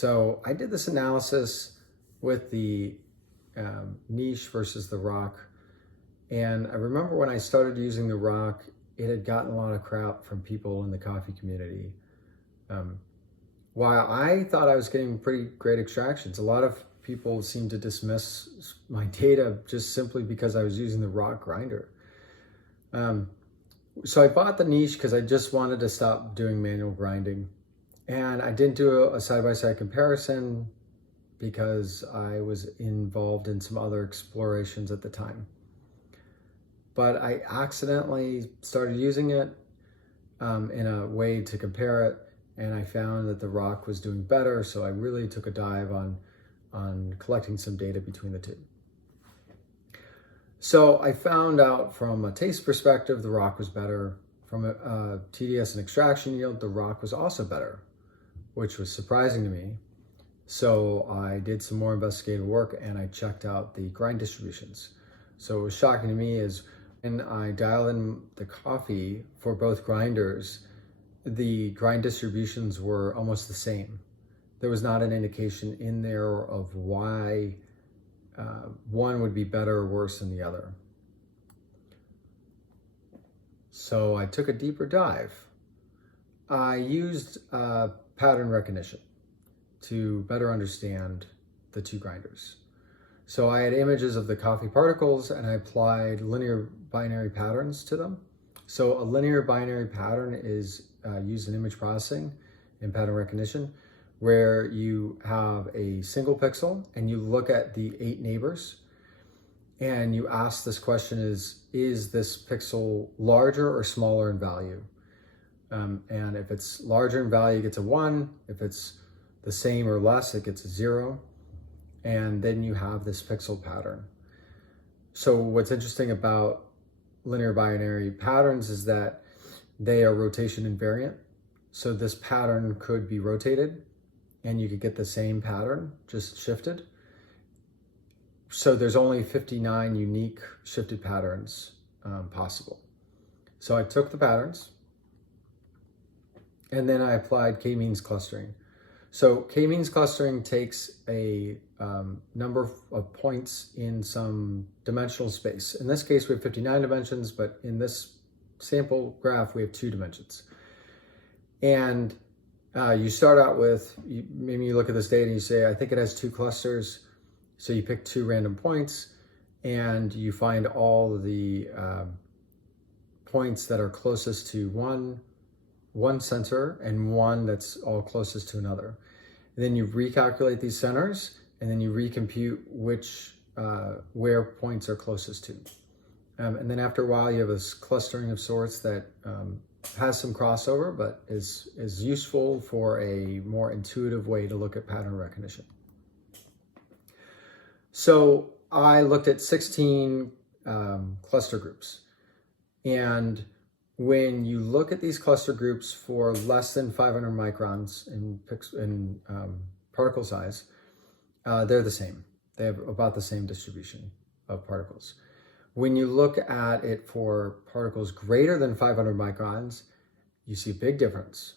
So I did this analysis with the niche versus the rock. And I remember when I started using the rock, it had gotten a lot of crap from people in the coffee community. While I thought I was getting pretty great extractions, a lot of people seemed to dismiss my data just simply because I was using the rock grinder. So I bought the niche because I just wanted to stop doing manual grinding. And I didn't do a side-by-side comparison because I was involved in some other explorations at the time. But I accidentally started using it in a way to compare it, and I found that the rock was doing better, so I really took a dive on collecting some data between the two. So I found out from a taste perspective, the rock was better. From a TDS and extraction yield, the rock was also better, which was surprising to me. So I did some more investigative work and I checked out the grind distributions. So what was shocking to me is when I dialed in the coffee for both grinders, the grind distributions were almost the same. There was not an indication in there of why one would be better or worse than the other. So I took a deeper dive. I used pattern recognition to better understand the two grinders. So I had images of the coffee particles and I applied linear binary patterns to them. So a linear binary pattern is used in image processing in pattern recognition, where you have a single pixel and you look at the 8 neighbors and you ask this question is this pixel larger or smaller in value? And if it's larger in value, it gets a 1. If it's the same or less, it gets a 0. And then you have this pixel pattern. So what's interesting about linear binary patterns is that they are rotation invariant. So this pattern could be rotated and you could get the same pattern, just shifted. So there's only 59 unique shifted patterns possible. So I took the patterns and then I applied k-means clustering. So k-means clustering takes a number of points in some dimensional space. In this case, we have 59 dimensions, but in this sample graph, we have 2 dimensions. And you start out with, maybe you look at this data and you say, I think it has 2 clusters. So you pick 2 random points and you find all of the points that are closest to one center and one that's all closest to another. And then you recalculate these centers and then you recompute where points are closest to. And then after a while, you have this clustering of sorts that has some crossover, but is useful for a more intuitive way to look at pattern recognition. So I looked at 16 cluster groups. And when you look at these cluster groups for less than 500 microns in particle size, they're the same. They have about the same distribution of particles. When you look at it for particles greater than 500 microns, you see a big difference.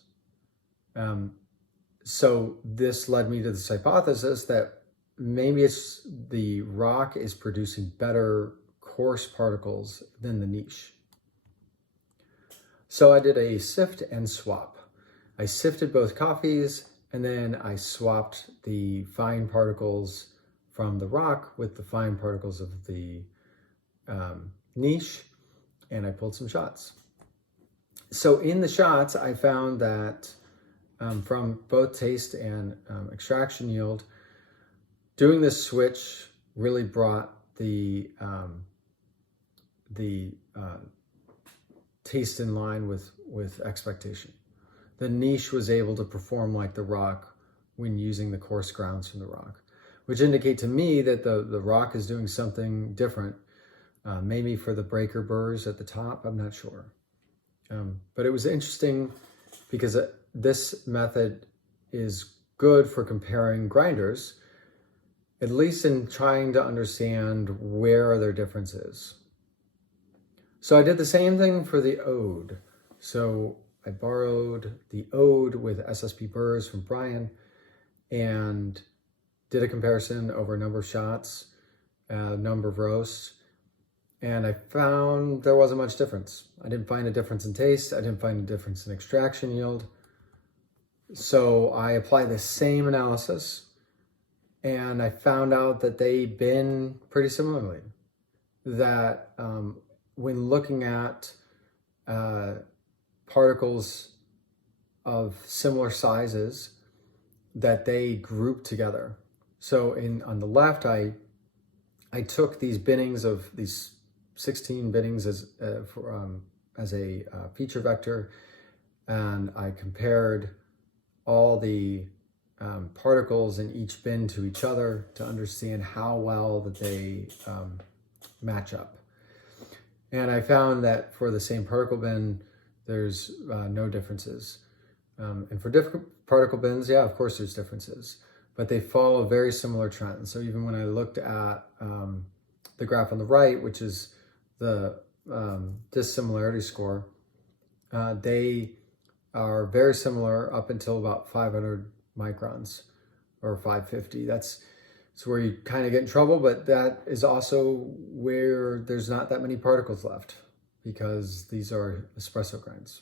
So this led me to this hypothesis that maybe it's the rock is producing better coarse particles than the niche. So I did a sift and swap. I sifted both coffees and then I swapped the fine particles from the rock with the fine particles of the niche, and I pulled some shots. So in the shots, I found that from both taste and extraction yield, doing this switch really brought the taste in line with expectation. The niche was able to perform like the rock when using the coarse grounds from the rock, which indicate to me that the rock is doing something different, maybe for the breaker burrs at the top, I'm not sure. But it was interesting because this method is good for comparing grinders, at least in trying to understand where their difference is. So I did the same thing for the ode. So I borrowed the ode with SSP burrs from Brian, and did a comparison over a number of shots, a number of roasts, and I found there wasn't much difference. I didn't find a difference in taste. I didn't find a difference in extraction yield. So I applied the same analysis, and I found out that they bin pretty similarly. That when looking at particles of similar sizes, that they group together. So on the left, I took these binnings of these 16 binnings as a feature vector, and I compared all the particles in each bin to each other to understand how well that they match up. And I found that for the same particle bin, there's no differences. And for different particle bins, yeah, of course there's differences, but they follow very similar trends. So even when I looked at the graph on the right, which is the dissimilarity score, they are very similar up until about 500 microns or 550. That's where you kind of get in trouble, but that is also where there's not that many particles left because these are espresso grinds.